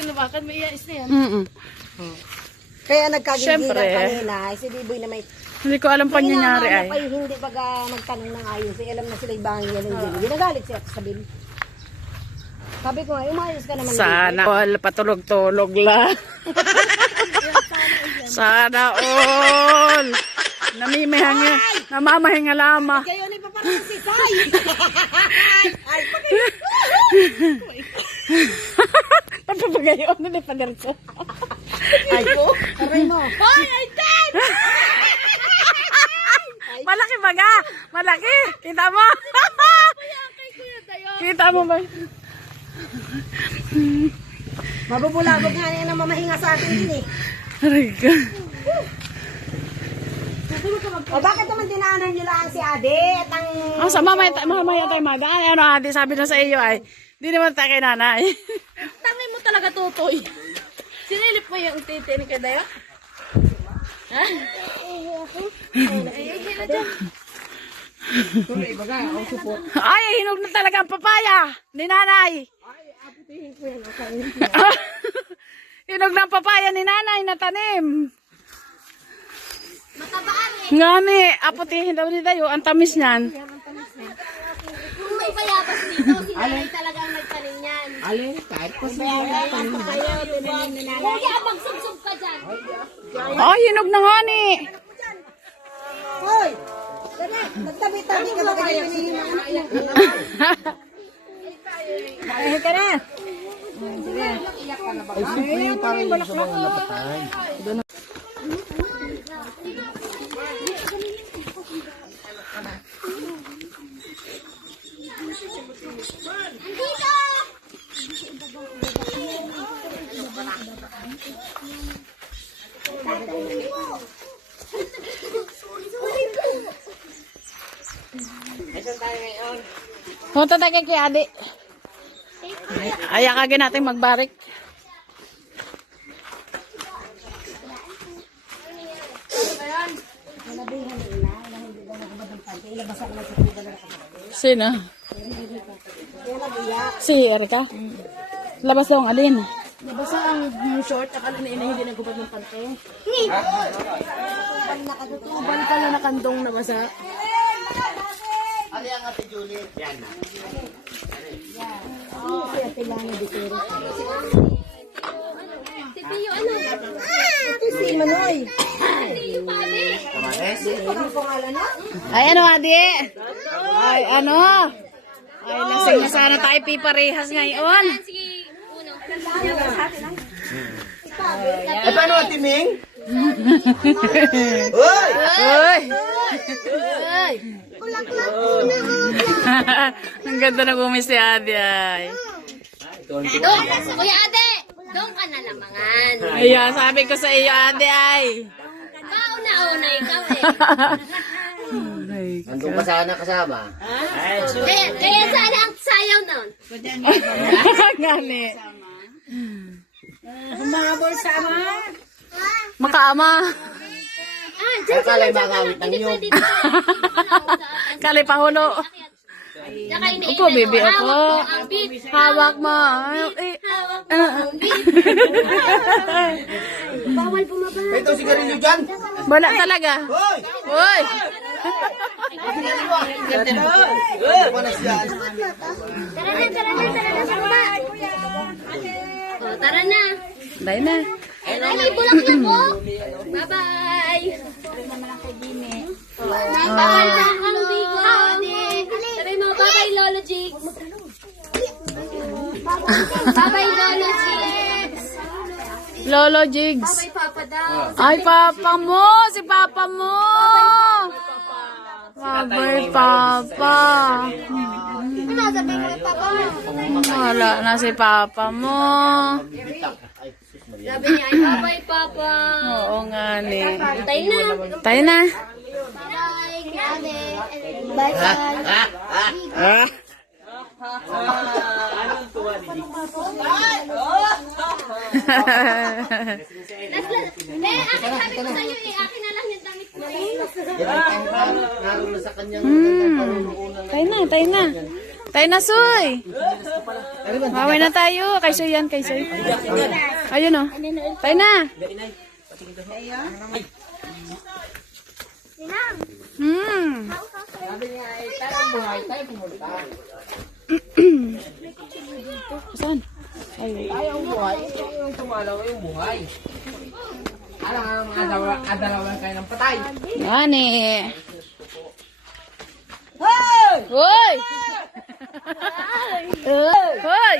Kinabakan mo iya na yan. Kaya nagkagigilan Siyempre. kanina, si Biboy na may... Hindi ko alam pa nangyari ay. Ay, hindi baga magtanong ng ayos. Eh, alam na sila ibangin yan ng gili. Ginagalit siya sa bil. Sabi ko nga, umayos ka naman. Sana all patulog-tulog lang. Sana all. Namamahinga lama. Kayo na ipaparang si Sai. Ay, Papapagayon na pagaritso. ay po. Aray mo. Ay, ay, dad! Malaki baga. Malaki. Kita mo. Kita mo ba? Mabubulabog nga yan ang mamahinga sa atin din eh. Ariga. O bakit naman dinaanan nyo lang si Ade? At ang... Sa mamaya tayo maga. Ay, ano ate, sabi na sa iyo ay. Di naman tayo kay nanay. Tangay mo talaga, Totoy. Sinilip mo yung titi ni Kadaya? Ha? Ay, hinog na talaga ang papaya. Ni nanay. Hinog na ang papaya ni nanay na tanim. Matabaan eh. Ngani, aputihin daw ni Dayo. Ang tamis niyan. Kung may bayabas dito, si Nanay talagang nagtanim yan. Alin, kahit pa siya. Kuya, magsubsob ka dyan. Ay, hinog na ngani. Hoy! Tara, nagtabi-tabi ka ba kayo hinihinaan? Ay, ka na. Ay, simple yung parang yung sa mga napatay. Andito! Punta tayo kay Adi. Ayakagin natin magbarik. Sino? Si Erika? Labas daw ang alin. Nabasa ang short, akala na hindi nagubad ng pante. Tuban ka na nakandong nabasa. Ano yung ate Julie? Yan na. Si Tio, ano? Si Manoy. Tio, pare. Kamares? Ang pangalan na? Ay, ano, Adi? Ay, ano? Ay, lasing na sana tayo piparehas ngayon. Si Uno. Ay, paano ate Ming? Uy! Uy! Ang ganda na gumis si Adi ay. Doon, Kuya Ate, doon ka na lamangan. Ayan, sabi ko sa iyo, Adi ay. Pauna-una ikaw eh. Nandun ka sana kasama. Kaya sana ang sayaw nun. Ngani. Mga bolsa ama. Makaama. Ah, Ay, kalay makawit ng hindi iyo. pwede dito. Kali pahulo. Tsaka iniinit Upo, baby, mo. ako. Hawak mo ang beat. Hawak mo. Hawak mo ang beat. Bawal bumaba. Ay, ito sigarilyo dyan. Wala talaga. Uy! Uy! Panas yan. Tara na, tara na, tara na sa baba. Oh, tara na. Dahil na. Ay, may bulaklak ko. Bye-bye. Bye-bye na ang bigo. Sabi mo, bye-bye, Lolo Jigs. Bye-bye, Lolo Jigs. Lolo Jigs. Bye, Papa daw. Ay, papa mo. Si papa mo. Bye, papa. Ano, sabi mo kay Papa mo? Wala na si papa mo. Sabi niya, ay, bye-bye, Papa. Oo nga ni. Tayo na. Tayo na. Bye, grabe. Bye-bye. Akin sabi ko sa'yo eh, akin na lang yung damit mo. Naroon na sa kanyang Tayo na, tayo na. Tayo na, Soy. Ay, Maway na tayo. Kay Soy yan, kay Soy. Ayun o. Tayo na. Saan? Yung buhay, yung tumalaw yung buhay. Alam nga mga adalawan kayo ng patay. Yan eh. Hoy! Hoy! Hoy!